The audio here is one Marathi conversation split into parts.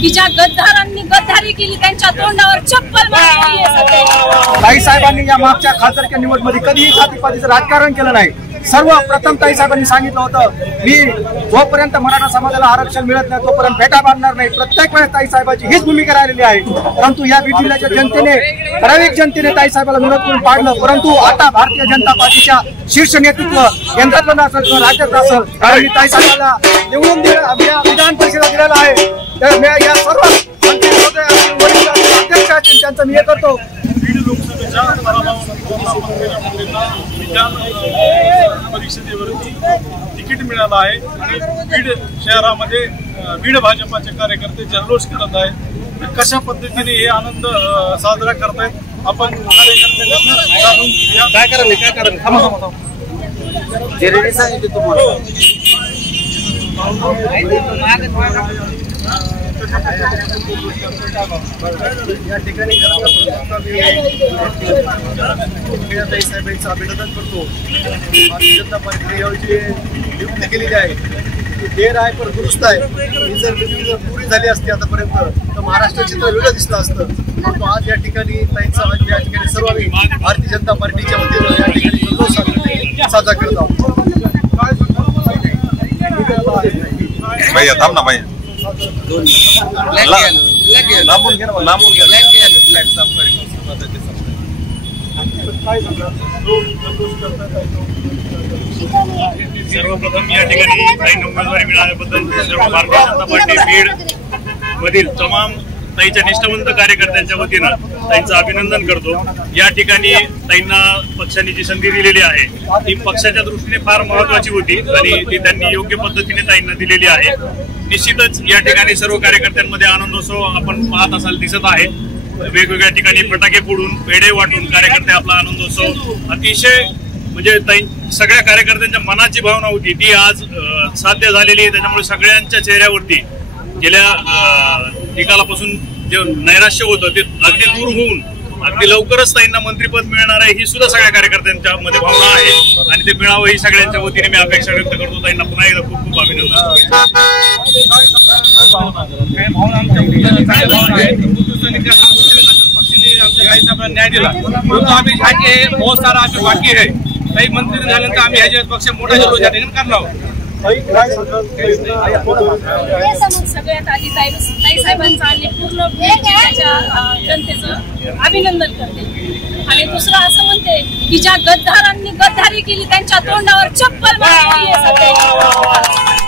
की ज्या गद्दारांनी गद्दारी केली त्यांच्या तोंडावर चप्पल मारली आहे। ताईसाहेबांनी या मागच्या खासदारच्या निवडणुकीमध्ये कधीही जातीपातीचं राजकारण केलं नाही। सर्वप्रथम ताईसाहेबांनी सांगितलं होतं, मी जोपर्यंत मराठा समाजाला आरक्षण मिळत नाही तोपर्यंत भेटा बांधणार नाही। प्रत्येक वेळेस ताईसाहेबांची हीच भूमिका राहिलेली आहे। परंतु या बीड जिल्ह्याच्या जनतेने, ठराविक जनतेने ताईसाहेबाला विरोध करून पाडलं। परंतु आता भारतीय जनता पार्टीच्या शीर्ष नेतृत्व केंद्रात असेल किंवा राज्यात असेल, कारण मी ताईसाहेबाला निवडून विधान परिषदेला दिलेला आहे। तर या सर्व अध्यक्ष असतील त्यांचं मी हे करतो। विधान परिषदेवरती तिकीट मिळालं आहे आणि बीड शहरामध्ये बीड भाजपाचे कार्यकर्ते जल्लोष करत आहेत। कशा पद्धतीने हे आनंद साजरा करतायत आपण कार्यकर्त्यांना जाणून घेऊया। काय करायला सांगितलं तुम्हाला या ठिकाणी ताईसाहेबांचं अभिनंदन करतो। भारतीय जनता पार्टीने यावेळी नियुक्ती केलेली आहे देर आहे पण दुरुस्त आहे। ही जर पुरी झाली असती आतापर्यंत तर महाराष्ट्र चित्र वेगळं दिसलं असतं। परंतु आज या ठिकाणी ताईंचा या ठिकाणी सर्व भारतीय जनता पार्टीच्या वतीनं या ठिकाणी जल्लोष साजरा करत आहोत। भैया थांब ना भैया सर्वप्रथम या ठिकाणी ताईंना उमेदवारी मिळाल्याबद्दल सर्व भारतीय जनता पार्टी बीड मधील तमाम ताईच्या निष्ठावंत कार्यकर्त्यांच्या वतीनं ताईंचं अभिनंदन करतो। या ठिकाणी ताईंना पक्षाने जी संधी दिलेली आहे ती पक्षाच्या दृष्टीने फार महत्वाची होती आणि ती त्यांनी योग्य पद्धतीने ताईंना दिलेली आहे। निश्चितच या ठिकाणी सर्व कार्यकर्त्यांमध्ये आनंदोत्सव आपण पाहत असाल दिसत आहे। वेगवेगळ्या ठिकाणी फटाके फोडून पेढे वाटून कार्यकर्ते आपला आनंदोत्सव अतिशय म्हणजे सगळ्या कार्यकर्त्यांच्या मनाची भावना होती ती आज साध्य झालेली आहे। त्याच्यामुळे सगळ्यांच्या चेहऱ्यावरती गेल्या निकालापासून जे नैराश्य होतं ते अगदी दूर होऊन अगदी लवकरच ताईंना मंत्रिपद मिळणार आहे ही सुद्धा सगळ्या कार्यकर्त्यांच्या मध्ये भावना आहे आणि ते मिळावं ही सगळ्यांच्या वतीने मी अपेक्षा व्यक्त करतो। ताईंना पुन्हा एकदा खूप खूप अभिनंदन। न्याय दिला परंतु आम्ही बहुत सारा आम्ही बाकी आहे। काही मंत्री झाल्यानंतर आम्ही ह्याच्या पक्ष मोठा जल्लोष या ठिकाणी करणार। सगळ्यात आधी ताईसाहेबांचं आणि पूर्ण जनतेचं अभिनंदन करते आणि दुसरं असं म्हणते की ज्या गद्दारांनी गद्दारी केली त्यांच्या तोंडावर चप्पल मारली आहे।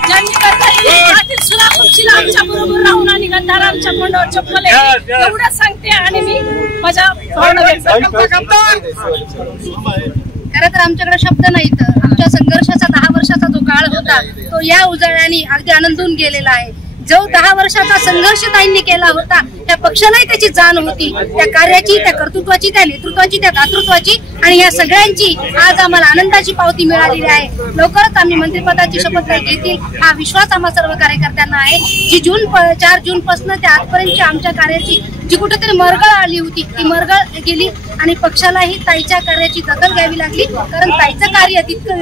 ज्यांनी गद्दारी सुद्धा खुर्चीला आमच्या बरोबर राहून आणि गद्दारांच्या तोंडावर चप्पल आहे एवढंच सांगते आणि मी माझ्या भावना व्यक्त खरं तर आमच्याकडे शब्द नाहीत। आमच्या संघर्षाचा 10 वर्षाचा जो काळ होता तो या उजाळ्याने अगदी आनंदून गेलेला आहे। जो 10 वर्षाचा संघर्ष ताईंनी केला होता त्या पक्षालाही त्याची जाण होती, त्या कार्याची, त्या कर्तृत्वाची, त्या नेतृत्वाची, त्या दातृत्वाची आणि या सगळ्यांची आज आम्हाला आनंदाची पावती मिळालेली आहे। लवकरच आम्ही मंत्रिपदाची शपथ घेतील हा विश्वास आम्हा सर्व कार्यकर्त्यांना आहे। जी 4 जून पासून त्या आजपर्यंतच्या आमच्या कार्याची जी कुठेतरी मरगळ आली होती ती मरगळ गेली आणि पक्षालाही ताईच्या कार्याची दखल घ्यावी लागली कारण ताईचं कार्य तितकं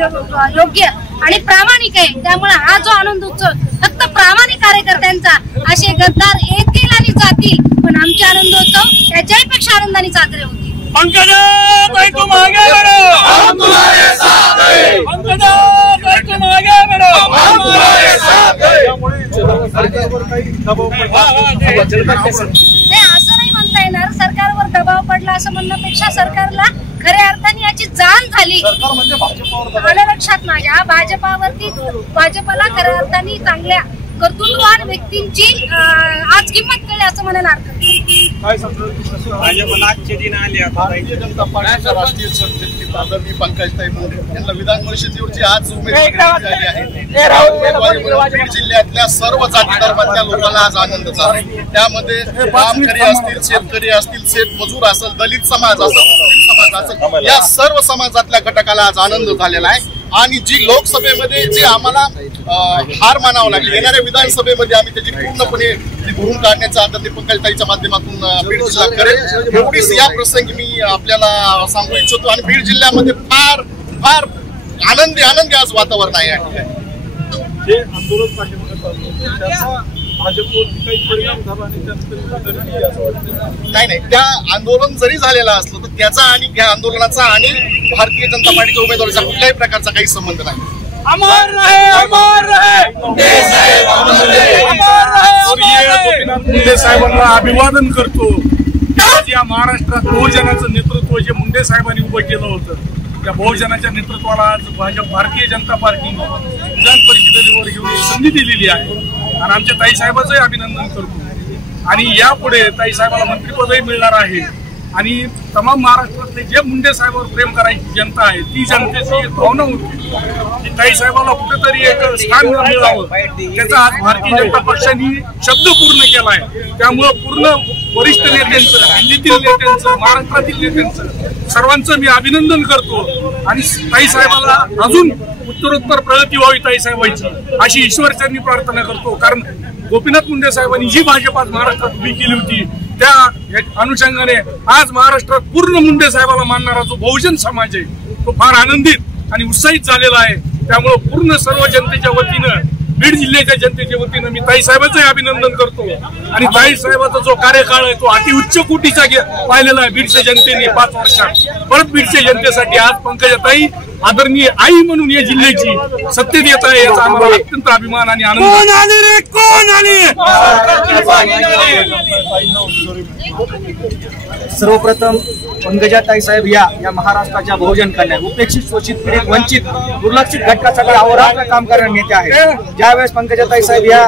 योग्य आणि प्रामाणिक आहे। त्यामुळे हा जो आनंद उत्सव फक्त प्रामाणिक कार्यकर्त्यांचा, असे गद्दार येतील आणि जातील पण आमचे आनंदोत्सव त्याच्याही पेक्षा आनंदाने साजरे होतील। असं नाही म्हणता येणार सरकारवर दबाव पडला असं म्हणण्यापेक्षा सरकारला खऱ्या अर्थाने याची जाण झाली आलं लक्षात माझ्या। भाजपाला खऱ्या अर्थाने चांगल्या कर्तृत्ववान व्यक्तींची आज किंमत कळली असं म्हणायला अर्थ भाजपला आजचे दिन आले। भारतीय जनता पार्टीच्या राष्ट्रीय सरचिटणीस आदरणीय पंकजताई मुंडे यांना विधान परिषदेवरची आज उमेदवारी झाली आहे। बीड जिल्ह्यातल्या सर्व जाती धर्मातल्या लोकांना आज आनंद झाला। त्यामध्ये कामकरी असतील, शेतकरी असतील, शेतमजूर असेल, दलित समाज असेल, समाज असेल, या सर्व समाजातल्या घटकाला आज आनंद झालेला आहे। आणि जी लोकसभेमध्ये जी आम्हाला हार मानावं लागली येणाऱ्या विधानसभेमध्ये आम्ही त्याची पूर्णपणे भरून काढण्याचा आदरणीय पंकजताईच्या माध्यमातून बीड जिल्हा करेल एवढीच या प्रसंगी मी आपल्याला सांगू इच्छितो। आणि बीड जिल्ह्यामध्ये फार फार आनंदी आज वातावरण आहे। या ठिकाणी जे आंदोलन पाठीमागे भाजपवरती काही परिणाम झाला आणि त्यानंतर नाही, त्या आंदोलन जरी झालेलं असलं तर त्याचा आणि त्या आंदोलनाचा आणि भारतीय जनता पार्टीच्या उमेदवाराचा कुठल्याही प्रकारचा काही संबंध नाही. अमर रहे, अमर रहे मुंडे साहेब, अमर रहे, गोपीनाथ मुंडे साहेबांना अभिवादन करतो. या महाराष्ट्रात बहुजनाचं नेतृत्व जे मुंडे साहेबांनी उभं केलं होतं, त्या बहुजनाच्या नेतृत्वाला आज भाजप भारतीय जनता पार्टीने विधान परिषदेवर घेऊन संधी दिलेली आहे आणि आमच्या ताई साहेबांचंही अभिनंदन करतो. आणि यापुढे ताई साहेबाला मंत्रिपदही मिळणार आहे आणि तमाम महाराष्ट्रातले जे मुंडे साहेबांवर प्रेम करायची जनता आहे ती जनतेची भावना होती की ताई साहेबाला कुठेतरी एक स्थान मिळावं, त्याचा आज भारतीय जनता पक्षाने शब्द पूर्ण केला आहे. त्यामुळं पूर्ण वरिष्ठ नेत्यांचं, दिल्लीतील नेत्यांचं, महाराष्ट्रातील नेत्यांचं सर्वांचं मी अभिनंदन करतो आणि ताई साहेबाला अजून उत्तरोत्तर प्रगती व्हावी ताई साहेबांची अशी ईश्वरचरणी प्रार्थना करतो. कारण गोपीनाथ मुंडे साहेबांनी जी भाजप आज महाराष्ट्रात उभी केली होती त्या अनुषंगाने आज महाराष्ट्रात पूर्ण मुंडे साहेबाला मानणारा जो बहुजन समाज आहे तो फार आनंदित आणि उत्साहित झालेला आहे. त्यामुळे पूर्ण सर्व जनतेच्या वतीनं, बीड जिल्ह्याच्या जनतेच्या वतीनं मी ताई साहेबांचंही अभिनंदन करतो आणि ताई साहेबांचा जो कार्यकाळ आहे तो अति उच्च कोटीचा पाहिलेला आहे बीडच्या जनतेने 5 वर्षात. परत बीडच्या जनतेसाठी आज पंकजाताई आदरणीय आई म्हणून या जिल्ह्याची सत्तेत येत आहे याचा आम्हाला अत्यंत अभिमान आणि आनंद. सर्वप्रथम पंकजाताई साहेब या महाराष्ट्राच्या बहुजन कल्याण, उपेक्षित, शोषित, पीडित, वंचित, दुर्लक्षित घटकासाठी अहोरात्र काम करणारे नेते आहेत. ज्यावेळेस पंकजाताई साहेब या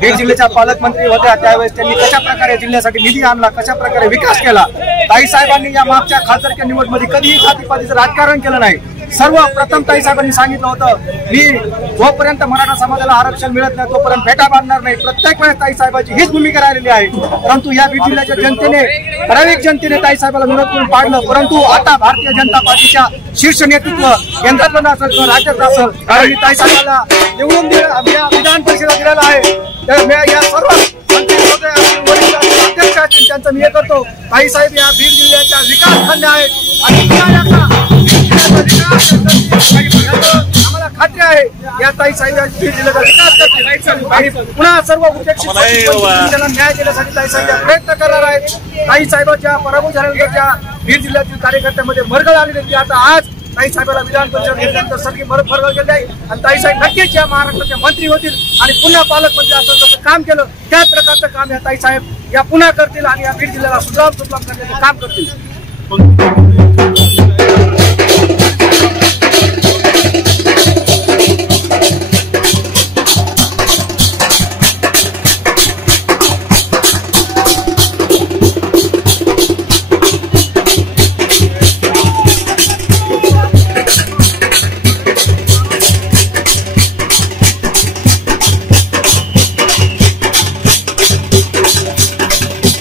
बीड जिल्ह्याच्या पालकमंत्री होत्या त्यावेळेस त्यांनी कशा प्रकारे जिल्ह्यासाठी निधी आणला, कशा प्रकारे विकास केला. ताई साहेबांनी या मागच्या खासदारच्या निवडणुकीमध्ये कधीही जातीपातीचं राजकारण केलं नाही. सर्वप्रथम ताई साहेबांनी सांगितलं होतं मी जोपर्यंत मराठा समाजाला आरक्षण मिळत नाही तोपर्यंत भेटा बांधणार नाही. प्रत्येक वेळेस ताई साहेबांची हीच भूमिका राहिलेली आहे. परंतु या बीड जिल्ह्याच्या जनतेने, ठराविक जनतेने ताई साहेबाला विरोध करून पाडलं. परंतु आता भारतीय जनता पार्टीच्या शीर्ष नेतृत्व केंद्रातलं असेल किंवा राज्यातलं असेल आणि ताई साहेबाला निवडून विधान परिषदेला दिलेलं आहे. तर या सर्व अध्यक्ष आहेत त्यांचं मी हे करतो. ताई साहेब या बीड जिल्ह्याच्या विकास खंड आहेत आणि आम्हाला खात्री आहे या ताई साहेब बीड जिल्ह्याचा विकास करतील आणि पुन्हा सर्व उपेक्षित त्यांना न्याय देण्यासाठी ताई साहेब प्रयत्न करणार आहेत. ताई साहेबांच्या पराभूत झाल्यानंतरच्या बीड जिल्ह्यातील कार्यकर्त्यामध्ये मरगळ आलेली होती. आता आज ताई साहेबाला विधान परिषद घेतल्यानंतर सगळी फरक गेली आहे आणि ताई साहेब नक्कीच या महाराष्ट्राचे मंत्री होतील आणि पुन्हा पालकमंत्री असं जसं काम केलं त्याच प्रकारचं काम या ताई साहेब या पुन्हा करतील आणि या बीड जिल्ह्याला सुजलाम सुफलाम करण्याचे काम करतील.